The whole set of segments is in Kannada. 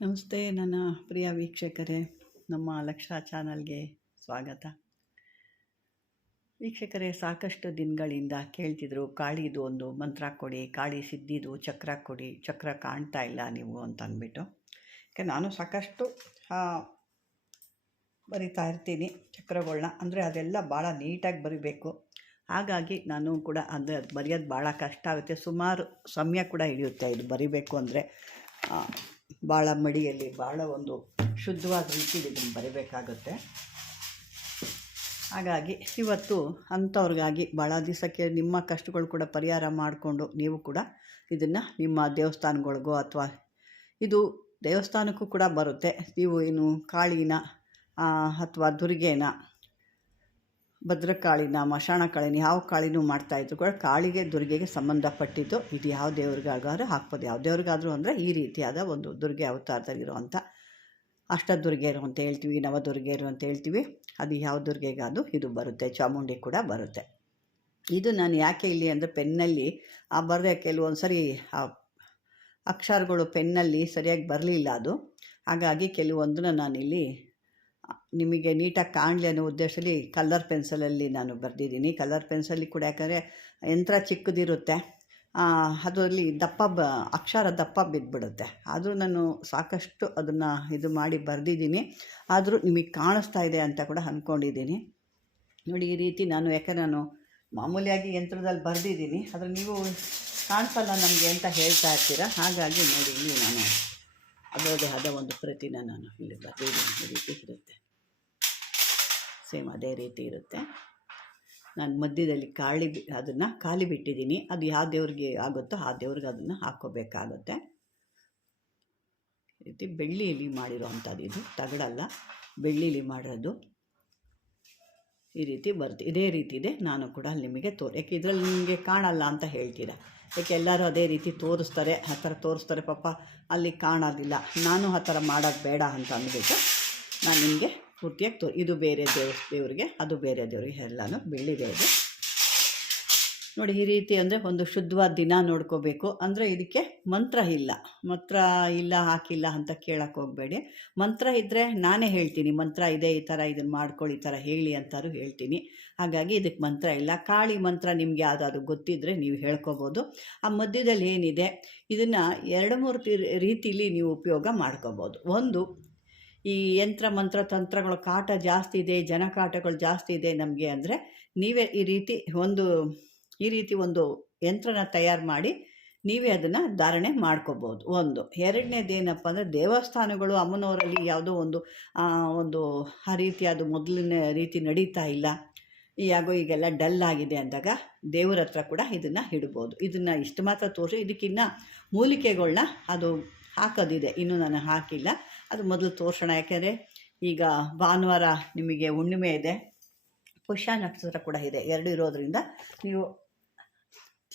ನಮಸ್ತೆ, ನನ್ನ ಪ್ರಿಯ ವೀಕ್ಷಕರೇ. ನಮ್ಮ ಲಕ್ಷ ಚಾನಲ್ಗೆ ಸ್ವಾಗತ. ವೀಕ್ಷಕರೇ, ಸಾಕಷ್ಟು ದಿನಗಳಿಂದ ಕೇಳ್ತಿದ್ರು ಕಾಳಿದು ಒಂದು ಮಂತ್ರ ಕೊಡಿ, ಕಾಳಿ ಸಿದ್ದಿದು ಚಕ್ರ ಕೊಡಿ, ಚಕ್ರ ಕಾಣ್ತಾ ಇಲ್ಲ ನೀವು ಅಂತ ಅಂದ್ಬಿಟ್ಟು. ಯಾಕೆ, ನಾನು ಸಾಕಷ್ಟು ಬರಿತಾ ಇರ್ತೀನಿ ಚಕ್ರಗಳನ್ನ ಅಂದರೆ ಅದೆಲ್ಲ ಭಾಳ ನೀಟಾಗಿ ಬರಿಬೇಕು. ಹಾಗಾಗಿ ನಾನು ಕೂಡ ಅಂದರೆ ಅದು ಬರೆಯೋದು ಭಾಳ ಕಷ್ಟ ಆಗುತ್ತೆ. ಸುಮಾರು ಸಮಯ ಕೂಡ ಹಿಡಿಯುತ್ತೆ ಇದು ಬರಿಬೇಕು ಅಂದರೆ. ಭಾಳ ಮಡಿಯಲ್ಲಿ ಭಾಳ ಒಂದು ಶುದ್ಧವಾದ ರೀತಿಯಲ್ಲಿ ಇದನ್ನು ಬರೀಬೇಕಾಗುತ್ತೆ. ಹಾಗಾಗಿ ಇವತ್ತು ಅಂಥವ್ರಿಗಾಗಿ ಭಾಳ ದಿವಸಕ್ಕೆ ನಿಮ್ಮ ಕಷ್ಟಗಳು ಕೂಡ ಪರಿಹಾರ ಮಾಡಿಕೊಂಡು ನೀವು ಕೂಡ ಇದನ್ನು ನಿಮ್ಮ ದೇವಸ್ಥಾನಗಳಿಗೋ ಅಥವಾ ಇದು ದೇವಸ್ಥಾನಕ್ಕೂ ಕೂಡ ಬರುತ್ತೆ. ನೀವು ಏನು ಕಾಳಿನ ಅಥವಾ ದುರ್ಗೆನ ಭದ್ರಕಾಳಿನ ಮಶಾಣ ಕಾಳಿನ ಯಾವ ಕಾಳಿನೂ ಮಾಡ್ತಾಯಿದ್ರು ಕೂಡ ಕಾಳಿಗೆ, ದುರ್ಗೆಗೆ ಸಂಬಂಧಪಟ್ಟಿದ್ದು ಇದು ಯಾವ ದೇವ್ರಿಗಾಗಾದರೂ ಹಾಕ್ಬೋದು. ಯಾವ ದೇವ್ರಿಗಾದ್ರೂ ಅಂದರೆ ಈ ರೀತಿಯಾದ ಒಂದು ದುರ್ಗೆ ಅವತಾರದಲ್ಲಿರುವಂಥ ಅಷ್ಟದುರ್ಗೆಯರು ಅಂತ ಹೇಳ್ತೀವಿ ನವದುರ್ಗೆಯರು ಅಂತ ಹೇಳ್ತೀವಿ. ಅದು ಯಾವ ದುರ್ಗೆಗಾದು ಇದು ಬರುತ್ತೆ, ಚಾಮುಂಡಿ ಕೂಡ ಬರುತ್ತೆ. ಇದು ನಾನು ಯಾಕೆ ಇಲ್ಲಿ ಅಂದರೆ ಪೆನ್ನಲ್ಲಿ, ಆ ಬರೆದ ಕೆಲವೊಂದು ಸರಿ ಆ ಅಕ್ಷರಗಳು ಪೆನ್ನಲ್ಲಿ ಸರಿಯಾಗಿ ಬರಲಿಲ್ಲ ಅದು. ಹಾಗಾಗಿ ಕೆಲವೊಂದನ್ನ ನಾನಿಲ್ಲಿ ನಿಮಗೆ ನೀಟಾಗಿ ಕಾಣಲಿ ಅನ್ನೋ ಉದ್ದೇಶದಲ್ಲಿ ಕಲರ್ ಪೆನ್ಸಿಲಲ್ಲಿ ನಾನು ಬರೆದಿದ್ದೀನಿ. ಕಲರ್ ಪೆನ್ಸಲ್ಲಿ ಕೂಡ ಯಾಕಂದರೆ ಯಂತ್ರ ಚಿಕ್ಕದಿರುತ್ತೆ. ಅದರಲ್ಲಿ ದಪ್ಪ ಬ, ಅಕ್ಷರ ದಪ್ಪ ಬಿದ್ದುಬಿಡುತ್ತೆ ಆದರೂ ನಾನು ಸಾಕಷ್ಟು ಅದನ್ನು ಇದು ಮಾಡಿ ಬರೆದಿದ್ದೀನಿ. ಆದರೂ ನಿಮಗೆ ಕಾಣಿಸ್ತಾ ಇದೆ ಅಂತ ಕೂಡ ಅಂದ್ಕೊಂಡಿದ್ದೀನಿ ನೋಡಿ, ಈ ರೀತಿ ನಾನು ಯಾಕಂದ್ರೆ ನಾನು ಮಾಮೂಲಿಯಾಗಿ ಯಂತ್ರದಲ್ಲಿ ಬರೆದಿದ್ದೀನಿ. ಆದರೆ ನೀವು ಕಾಣಿಸಲ್ಲ ನಮಗೆ ಅಂತ ಹೇಳ್ತಾ ಇರ್ತೀರ? ಹಾಗಾಗಿ ನೋಡಿ ನಾನು ಅದರದೇ ಆದ ಒಂದು ಪ್ರತಿನ ನಾನು ಇಲ್ಲಿ ಬರೆದಿದ್ದೀನಿ ರೀತಿ ಇರುತ್ತೆ. ಸೇಮ್ ಅದೇ ರೀತಿ ಇರುತ್ತೆ. ನಾನು ಮಧ್ಯದಲ್ಲಿ ಕಾಳಿ ಅದನ್ನು ಖಾಲಿ ಬಿಟ್ಟಿದ್ದೀನಿ. ಅದು ಯಾವ ದೇವ್ರಿಗೆ ಆಗುತ್ತೋ ಆ ದೇವ್ರಿಗೆ ಅದನ್ನು ಹಾಕ್ಕೋಬೇಕಾಗುತ್ತೆ ಈ ರೀತಿ ಬೆಳ್ಳಿಯಲ್ಲಿ ಮಾಡಿರೋ ಅಂಥದ್ದು ಇದು. ತಗಡಲ್ಲ, ಬೆಳ್ಳಿಲಿ ಮಾಡಿರೋದು. ಈ ರೀತಿ ಬರುತ್ತೆ. ಇದೇ ರೀತಿ ಇದೆ. ನಾನು ಕೂಡ ನಿಮಗೆ ತೋರಿ, ಯಾಕೆ ಇದರಲ್ಲಿ ನಿಮಗೆ ಕಾಣಲ್ಲ ಅಂತ ಹೇಳ್ತೀರಾ? ಯಾಕೆ ಎಲ್ಲರೂ ಅದೇ ರೀತಿ ತೋರಿಸ್ತಾರೆ, ಆ ಥರ ತೋರಿಸ್ತಾರೆ, ಪಾಪ ಅಲ್ಲಿ ಕಾಣೋದಿಲ್ಲ. ನಾನು ಆ ಥರ ಮಾಡೋದು ಬೇಡ ಅಂತ ಅಂದ್ಬಿಟ್ಟು ನಾನು ನಿಮಗೆ ಪೂರ್ತಿಯಾಗಿ ತೋ, ಇದು ಬೇರೆ ದೇವ್ ದೇವ್ರಿಗೆ, ಅದು ಬೇರೆ ದೇವರಿಗೆ, ಎಲ್ಲನೂ ಬೆಳ್ಳಿದೆ ಇದು. ನೋಡಿ, ಈ ರೀತಿ ಅಂದರೆ ಒಂದು ಶುದ್ಧವಾದ ದಿನ ನೋಡ್ಕೋಬೇಕು. ಅಂದರೆ ಇದಕ್ಕೆ ಮಂತ್ರ ಇಲ್ಲ. ಮಂತ್ರ ಇಲ್ಲ, ಹಾಕಿಲ್ಲ ಅಂತ ಕೇಳಕ್ಕೆ ಹೋಗಬೇಡಿ. ಮಂತ್ರ ಇದ್ದರೆ ನಾನೇ ಹೇಳ್ತೀನಿ. ಮಂತ್ರ ಇದೆ, ಈ ಥರ ಇದನ್ನು ಮಾಡ್ಕೊಳ್ಳಿ ಈ ಥರ ಹೇಳಿ ಅಂತಾರು ಹೇಳ್ತೀನಿ. ಹಾಗಾಗಿ ಇದಕ್ಕೆ ಮಂತ್ರ ಇಲ್ಲ. ಕಾಳಿ ಮಂತ್ರ ನಿಮಗೆ ಯಾವುದಾದ್ರು ಗೊತ್ತಿದ್ದರೆ ನೀವು ಹೇಳ್ಕೊಬೋದು. ಆ ಮಧ್ಯದಲ್ಲಿ ಏನಿದೆ? ಇದನ್ನು ಎರಡು ಮೂರು ರೀತಿಲಿ ನೀವು ಉಪಯೋಗ ಮಾಡ್ಕೋಬೋದು. ಒಂದು, ಈ ಯಂತ್ರ, ಮಂತ್ರ, ತಂತ್ರಗಳ ಕಾಟ ಜಾಸ್ತಿ ಇದೆ, ಜನಕಾಟಗಳು ಜಾಸ್ತಿ ಇದೆ ನಮಗೆ ಅಂದರೆ ನೀವೇ ಈ ರೀತಿ ಒಂದು ಈ ರೀತಿ ಒಂದು ಯಂತ್ರನ ತಯಾರು ಮಾಡಿ ನೀವೇ ಅದನ್ನು ಧಾರಣೆ ಮಾಡ್ಕೋಬೋದು. ಒಂದು. ಎರಡನೇದೇನಪ್ಪ ಅಂದರೆ ದೇವಸ್ಥಾನಗಳು ಅಮ್ಮನವರಲ್ಲಿ ಯಾವುದೋ ಒಂದು ಒಂದು ಆ ರೀತಿ ಅದು ಮೊದಲಿನ ರೀತಿ ನಡೀತಾ ಇಲ್ಲ. ಯಾಗೋ ಈಗೆಲ್ಲ ಡಲ್ ಆಗಿದೆ ಅಂದಾಗ ದೇವರ ಹತ್ರ ಕೂಡ ಇದನ್ನು ಇಡ್ಬೋದು. ಇದನ್ನು ಇಷ್ಟು ಮಾತ್ರ ತೋರಿಸಿ, ಇದಕ್ಕಿನ್ನ ಮೂಲಿಕೆಗಳನ್ನ ಅದು ಹಾಕೋದಿದೆ. ಇನ್ನೂ ನಾನು ಹಾಕಿಲ್ಲ. ಅದು ಮೊದಲು ತೋರಿಸೋಣ. ಯಾಕೆಂದರೆ ಈಗ ಭಾನುವಾರ ನಿಮಗೆ ಹುಣ್ಣಿಮೆ ಇದೆ. ಪುಷ್ಯ ನಕ್ಷತ್ರ ಕೂಡ ಇದೆ. ಎರಡು ಇರೋದರಿಂದ ನೀವು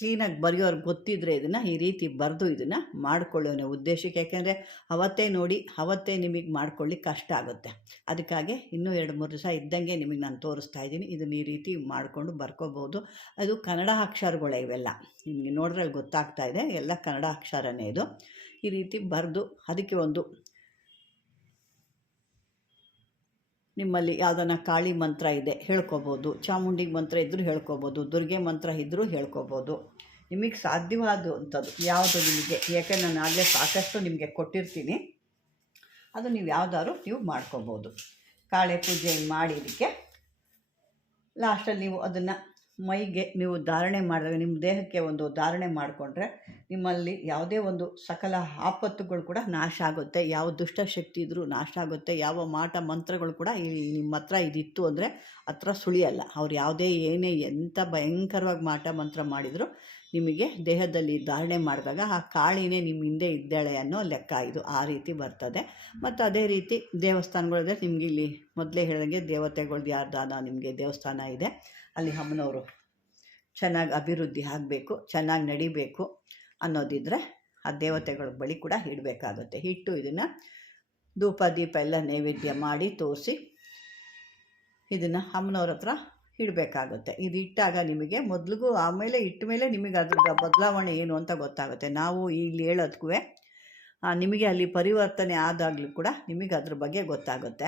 ಕ್ಲೀನಾಗಿ ಬರೆಯೋರ್ಗೆ ಗೊತ್ತಿದ್ದರೆ ಇದನ್ನು ಈ ರೀತಿ ಬರೆದು ಇದನ್ನು ಮಾಡ್ಕೊಳ್ಳೋಣ ಉದ್ದೇಶಕ್ಕೆ. ಯಾಕೆಂದರೆ ಅವತ್ತೇ ನೋಡಿ, ಅವತ್ತೇ ನಿಮಗೆ ಮಾಡ್ಕೊಳ್ಳಿ ಕಷ್ಟ ಆಗುತ್ತೆ. ಅದಕ್ಕಾಗಿ ಇನ್ನೂ ಎರಡು, ಮೂರು ದಿವಸ ಇದ್ದಂಗೆ ನಿಮಗೆ ನಾನು ತೋರಿಸ್ತಾ ಇದ್ದೀನಿ. ಇದನ್ನು ಈ ರೀತಿ ಮಾಡಿಕೊಂಡು ಬರ್ಕೋಬೋದು. ಅದು ಕನ್ನಡ ಅಕ್ಷರಗಳೇ ಇವೆಲ್ಲ. ನಿಮಗೆ ನೋಡಿದ್ರೆ ಗೊತ್ತಾಗ್ತಾ ಇದೆ. ಎಲ್ಲ ಕನ್ನಡ ಅಕ್ಷರನೇ ಇದು. ಈ ರೀತಿ ಬರೆದು ಅದಕ್ಕೆ ಒಂದು ನಿಮ್ಮಲ್ಲಿ ಯಾವುದನ್ನ ಕಾಳಿ ಮಂತ್ರ ಇದೆ, ಹೇಳ್ಕೊಬೋದು. ಚಾಮುಂಡಿ ಮಂತ್ರ ಇದ್ದರೂ ಹೇಳ್ಕೊಬೋದು. ದುರ್ಗೆ ಮಂತ್ರ ಇದ್ದರೂ ಹೇಳ್ಕೊಬೋದು. ನಿಮಗೆ ಸಾಧ್ಯವಾದಂಥದ್ದು ಯಾವುದು ನಿಮಗೆ? ಯಾಕೆ ನಾನು ಆಗಲೇ ಸಾಕಷ್ಟು ನಿಮಗೆ ಕೊಟ್ಟಿರ್ತೀನಿ. ಅದು ನೀವು ಯಾವ್ದಾದ್ರು ನೀವು ಮಾಡ್ಕೋಬೋದು. ಕಾಳೆ ಪೂಜೆ ಮಾಡಿ ಇದಕ್ಕೆ ಲಾಸ್ಟಲ್ಲಿ ನೀವು ಅದನ್ನು ಮೈಗೆ ನೀವು ಧಾರಣೆ ಮಾಡಿದಾಗ, ನಿಮ್ಮ ದೇಹಕ್ಕೆ ಒಂದು ಧಾರಣೆ ಮಾಡಿಕೊಂಡ್ರೆ ನಿಮ್ಮಲ್ಲಿ ಯಾವುದೇ ಒಂದು ಸಕಲ ಆಪತ್ತುಗಳು ಕೂಡ ನಾಶ ಆಗುತ್ತೆ. ಯಾವ ದುಷ್ಟಶಕ್ತಿ ಇದ್ದರೂ ನಾಶ ಆಗುತ್ತೆ. ಯಾವ ಮಾಟ, ಮಂತ್ರಗಳು ಕೂಡ ಇಲ್ಲಿ ನಿಮ್ಮ ಹತ್ರ ಇದಿತ್ತು ಅಂದರೆ ಹತ್ರ ಸುಳಿಯಲ್ಲ. ಅವ್ರು ಯಾವುದೇ ಏನೇ ಎಂಥ ಭಯಂಕರವಾಗಿ ಮಾಟ, ಮಂತ್ರ ಮಾಡಿದರೂ ನಿಮಗೆ ದೇಹದಲ್ಲಿ ಧಾರಣೆ ಮಾಡಿದಾಗ ಆ ಕಾಳಿನೇ ನಿಮ್ಮ ಹಿಂದೆ ಇದ್ದಾಳೆ ಅನ್ನೋ ಲೆಕ್ಕ ಇದು ಆ ರೀತಿ ಬರ್ತದೆ. ಮತ್ತು ಅದೇ ರೀತಿ ದೇವಸ್ಥಾನಗಳಿದೆ. ನಿಮಗೆ ಇಲ್ಲಿ ಮೊದಲೇ ಹೇಳಿದಂಗೆ ದೇವತೆಗಳ್ದು ಯಾರ್ದಾನ ನಿಮಗೆ ದೇವಸ್ಥಾನ ಇದೆ. ಅಲ್ಲಿ ಅಮ್ಮನವರು ಚೆನ್ನಾಗಿ ಅಭಿವೃದ್ಧಿ ಆಗಬೇಕು, ಚೆನ್ನಾಗಿ ನಡಿಬೇಕು ಅನ್ನೋದಿದ್ದರೆ ಆ ದೇವತೆಗಳ ಬಳಿ ಕೂಡ ಇಡಬೇಕಾಗುತ್ತೆ. ಇಟ್ಟು ಇದನ್ನು ಧೂಪ, ದೀಪ ಎಲ್ಲ ನೈವೇದ್ಯ ಮಾಡಿ ತೋರಿಸಿ ಇದನ್ನು ಅಮ್ಮನವ್ರ ಹತ್ರ ಇಡಬೇಕಾಗುತ್ತೆ. ಇದು ಇಟ್ಟಾಗ ನಿಮಗೆ ಮೊದಲಿಗೂ ಆಮೇಲೆ ಇಟ್ಟ ಮೇಲೆ ನಿಮಗೆ ಅದ್ರ ಬದಲಾವಣೆ ಏನು ಅಂತ ಗೊತ್ತಾಗುತ್ತೆ. ನಾವು ಇಲ್ಲಿ ಹೇಳೋದಕ್ಕೂ ನಿಮಗೆ ಅಲ್ಲಿ ಪರಿವರ್ತನೆ ಆದಾಗಲೂ ಕೂಡ ನಿಮಗೆ ಅದ್ರ ಬಗ್ಗೆ ಗೊತ್ತಾಗುತ್ತೆ.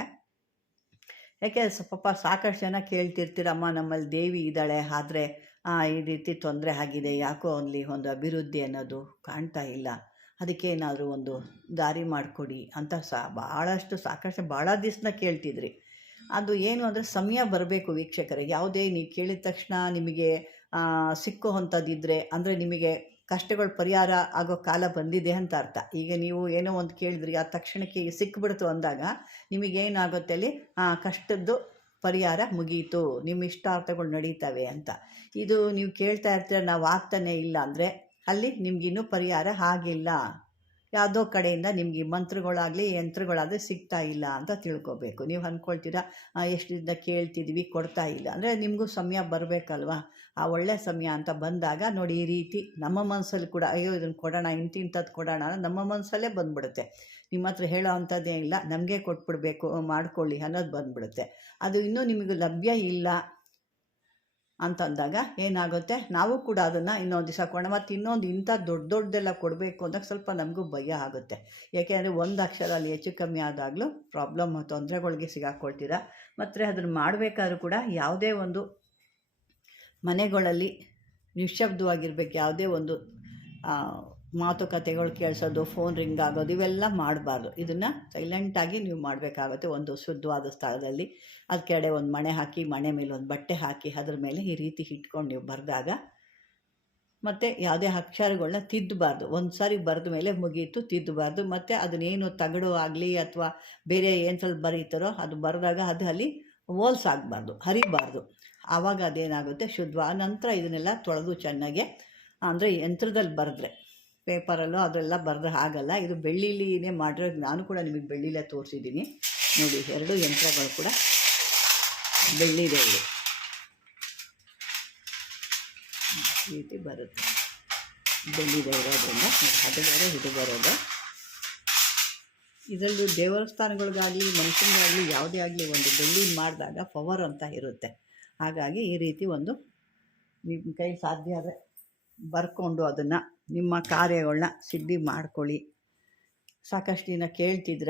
ಯಾಕೆ ಪಾಪ ಸಾಕಷ್ಟು ಜನ ಕೇಳ್ತಿರ್ತೀರಮ್ಮ, ನಮ್ಮಲ್ಲಿ ದೇವಿ ಇದ್ದಾಳೆ, ಆದರೆ ಈ ರೀತಿ ತೊಂದರೆ ಆಗಿದೆ, ಯಾಕೋ ಅಲ್ಲಿ ಒಂದು ಅಭಿವೃದ್ಧಿ ಅನ್ನೋದು ಕಾಣ್ತಾ ಇಲ್ಲ. ಅದಕ್ಕೆ ಏನಾದರೂ ಒಂದು ದಾರಿ ಮಾಡಿಕೊಡಿ ಅಂತ ಸಾ ಭಾಳಷ್ಟು ಸಾಕಷ್ಟು ಭಾಳ ದಿವ್ಸನ ಕೇಳ್ತಿದ್ರಿ. ಅದು ಏನು ಅಂದರೆ ಸಮಯ ಬರಬೇಕು ವೀಕ್ಷಕರಿಗೆ ಯಾವುದೇ ನೀವು ಕೇಳಿದ ತಕ್ಷಣ ನಿಮಗೆ ಸಿಕ್ಕೋ ಅಂಥದ್ದಿದ್ರೆ, ಅಂದರೆ ನಿಮಗೆ ಕಷ್ಟಗಳು ಪರಿಹಾರ ಆಗೋ ಕಾಲ ಬಂದಿದೆ ಅಂತ ಅರ್ಥ. ಈಗ ನೀವು ಏನೋ ಒಂದು ಕೇಳಿದ್ರಿ, ಆ ತಕ್ಷಣಕ್ಕೆ ಸಿಕ್ಕಿಬಿಡ್ತು ಅಂದಾಗ ನಿಮಗೇನಾಗುತ್ತೆ ಅಲ್ಲಿ, ಆ, ಕಷ್ಟದ್ದು ಪರಿಹಾರ ಮುಗೀತು ನಿಮ್ಮ ಇಷ್ಟಾರ್ಥಗಳು ನಡೀತವೆ ಅಂತ. ಇದು ನೀವು ಕೇಳ್ತಾ ಇರ್ತೀರ, ನಾವು ಆಗ್ತಾನೆ ಇಲ್ಲ ಅಂದರೆ ಅಲ್ಲಿ ನಿಮಗಿನ್ನೂ ಪರಿಹಾರ ಆಗಿಲ್ಲ ಯಾವುದೋ ಕಡೆಯಿಂದ ನಿಮಗೆ ಮಂತ್ರಗಳಾಗಲಿ ಯಂತ್ರಗಳಾಗಲಿ ಸಿಗ್ತಾ ಇಲ್ಲ ಅಂತ ತಿಳ್ಕೊಬೇಕು. ನೀವು ಅಂದ್ಕೊಳ್ತೀರಾ ಎಷ್ಟರಿಂದ ಕೇಳ್ತಿದ್ವಿ, ಕೊಡ್ತಾ ಇಲ್ಲ. ಅಂದರೆ ನಿಮಗೂ ಸಮಯ ಬರಬೇಕಲ್ವಾ? ಆ ಒಳ್ಳೆಯ ಸಮಯ ಅಂತ ಬಂದಾಗ ನೋಡಿ ಈ ರೀತಿ ನಮ್ಮ ಮನಸ್ಸಲ್ಲಿ ಕೂಡ, ಅಯ್ಯೋ ಇದನ್ನು ಕೊಡೋಣ ಇಂತಿಂಥದ್ದು ಕೊಡೋಣ ನಮ್ಮ ಮನಸ್ಸಲ್ಲೇ ಬಂದ್ಬಿಡುತ್ತೆ. ನಿಮ್ಮ ಹತ್ರ ಹೇಳೋ ಅಂಥದ್ದೇ ಇಲ್ಲ, ನಮಗೆ ಕೊಟ್ಬಿಡ್ಬೇಕು, ಮಾಡ್ಕೊಳ್ಳಿ ಅನ್ನೋದು ಬಂದ್ಬಿಡುತ್ತೆ. ಅದು ಇನ್ನೂ ನಿಮಗೆ ಲಭ್ಯ ಇಲ್ಲ. ಅಂತಂದಾಗ ಏನಾಗುತ್ತೆ? ನಾವು ಕೂಡ ಅದನ್ನು ಇನ್ನೊಂದು ದಿವಸ ಕೊಡೋಣ ಮತ್ತು ಇನ್ನೊಂದು ಇಂಥ ದೊಡ್ಡ ದೊಡ್ಡದೆಲ್ಲ ಕೊಡಬೇಕು ಅಂದಾಗ ಸ್ವಲ್ಪ ನಮಗೂ ಭಯ ಆಗುತ್ತೆ. ಯಾಕೆಂದ್ರೆ ಒಂದು ಅಕ್ಷರ ಅಲ್ಲಿ ಹೆಚ್ಚು ಕಮ್ಮಿ ಆದಾಗಲೂ ಪ್ರಾಬ್ಲಮ್ ತೊಂದರೆಗಳಿಗೆ ಸಿಗಾಕೊಳ್ತೀರಾ? ಮತ್ತು ಅದನ್ನು ಮಾಡಬೇಕಾದ್ರೂ ಕೂಡ ಯಾವುದೇ ಒಂದು ಮನೆಗಳಲ್ಲಿ ನಿಶ್ಶಬ್ದವಾಗಿರ್ಬೇಕು. ಯಾವುದೇ ಒಂದು ಮಾತುಕತೆಗಳು ಕೇಳಿಸೋದು ಫೋನ್ ರಿಂಗ್ ಆಗೋದು, ಇವೆಲ್ಲ ಮಾಡಬಾರ್ದು. ಇದನ್ನು ಸೈಲೆಂಟಾಗಿ ನೀವು ಮಾಡಬೇಕಾಗುತ್ತೆ ಒಂದು ಶುದ್ಧವಾದ ಸ್ಥಳದಲ್ಲಿ. ಅದು ಕೆಳಗಡೆ ಒಂದು ಮಣೆ ಹಾಕಿ, ಮಣೆ ಮೇಲೆ ಒಂದು ಬಟ್ಟೆ ಹಾಕಿ, ಅದ್ರ ಮೇಲೆ ಈ ರೀತಿ ಇಟ್ಕೊಂಡು ನೀವು ಬರೆದಾಗ ಮತ್ತು ಯಾವುದೇ ಅಕ್ಷರಗಳನ್ನ ತಿದ್ದಬಾರ್ದು ಒಂದು ಸಾರಿ ಬರೆದ ಮೇಲೆ ಮುಗೀತು ತಿದ್ದಬಾರ್ದು ಮತ್ತು ಅದನ್ನೇನು ತಗಡು ಆಗಲಿ ಅಥವಾ ಬೇರೆ ಏನು ಸ್ವಲ್ಪ ಬರೀತಾರೋ ಅದು ಬರೆದಾಗ ಅದು ಅಲ್ಲಿ ಹೋಲ್ಸಾಗಬಾರ್ದು ಹರಿಬಾರ್ದು. ಆವಾಗ ಅದೇನಾಗುತ್ತೆ? ಶುದ್ಧ. ನಂತರ ಇದನ್ನೆಲ್ಲ ತೊಳೆದು ಚೆನ್ನಾಗೆ, ಅಂದರೆ ಯಂತ್ರದಲ್ಲಿ ಬರೆದ್ರೆ. ಪೇಪರಲ್ಲೋ ಅದೆಲ್ಲ ಬರೆದ ಆಗಲ್ಲ ಇದು ಬೆಳ್ಳಿಲಿನೇ ಮಾಡಿರೋದು ನಾನು ಕೂಡ ನಿಮಗೆ ಬೆಳ್ಳಿಲೇ ತೋರಿಸಿದ್ದೀನಿ. ನೋಡಿ, ಎರಡು ಯಂತ್ರಗಳು ಕೂಡ ಬೆಳ್ಳಿದೆ ಇದು ರೀತಿ ಬರುತ್ತೆ. ಬೆಳ್ಳಿದೆ ಇರೋದ್ರಿಂದ ಅದು ಬೇರೆ ಇದು ಬರೋದು. ಇದರಲ್ಲೂ ದೇವಸ್ಥಾನಗಳಿಗಾಗಲಿ, ಮನುಷ್ಯನಿಗಾಗಲಿ, ಯಾವುದೇ ಆಗಲಿ ಒಂದು ಬೆಳ್ಳಿ ಮಾಡಿದಾಗ ಪವರ್ ಅಂತ ಇರುತ್ತೆ. ಹಾಗಾಗಿ ಈ ರೀತಿ ಒಂದು ನಿಮ್ಮ ಕೈ ಸಾಧ್ಯ ಆದರೆ ಬರ್ಕೊಂಡು ಅದನ್ನು ನಿಮ್ಮ ಕಾರ್ಯಗಳನ್ನ ಸಿದ್ಧಿ ಮಾಡ್ಕೊಳ್ಳಿ. ಸಾಕಷ್ಟು ದಿನ ಕೇಳ್ತಿದ್ರ.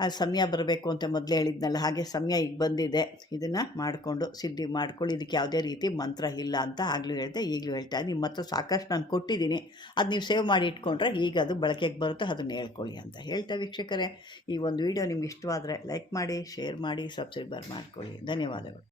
ಅದು ಸಮಯ ಬರಬೇಕು ಅಂತ ಮೊದಲೇ ಹೇಳಿದ್ನಲ್ಲ, ಹಾಗೆ ಸಮಯ ಈಗ ಬಂದಿದೆ. ಇದನ್ನು ಮಾಡಿಕೊಂಡು ಸಿದ್ಧಿ ಮಾಡ್ಕೊಳ್ಳಿ. ಇದಕ್ಕೆ ಯಾವುದೇ ರೀತಿ ಮಂತ್ರ ಇಲ್ಲ ಅಂತ ಆಗಲೂ ಹೇಳ್ದೆ, ಈಗಲೂ ಹೇಳ್ತಾ ನಿಮ್ಮ ಹತ್ರ ಸಾಕಷ್ಟು ನಾನು ಕೊಟ್ಟಿದ್ದೀನಿ. ಅದು ನೀವು ಸೇವ್ ಮಾಡಿ ಇಟ್ಕೊಂಡ್ರೆ ಈಗ ಅದು ಬಳಕೆಗೆ ಬರುತ್ತೆ ಅದನ್ನು ಹೇಳ್ಕೊಳ್ಳಿ ಅಂತ ಹೇಳ್ತಾ ವೀಕ್ಷಕರೇ. ಈ ಒಂದು ವಿಡಿಯೋ ನಿಮ್ಗೆ ಇಷ್ಟವಾದರೆ ಲೈಕ್ ಮಾಡಿ, ಶೇರ್ ಮಾಡಿ, ಸಬ್ಸ್ಕ್ರೈಬರ್ ಮಾಡ್ಕೊಳ್ಳಿ. ಧನ್ಯವಾದಗಳು.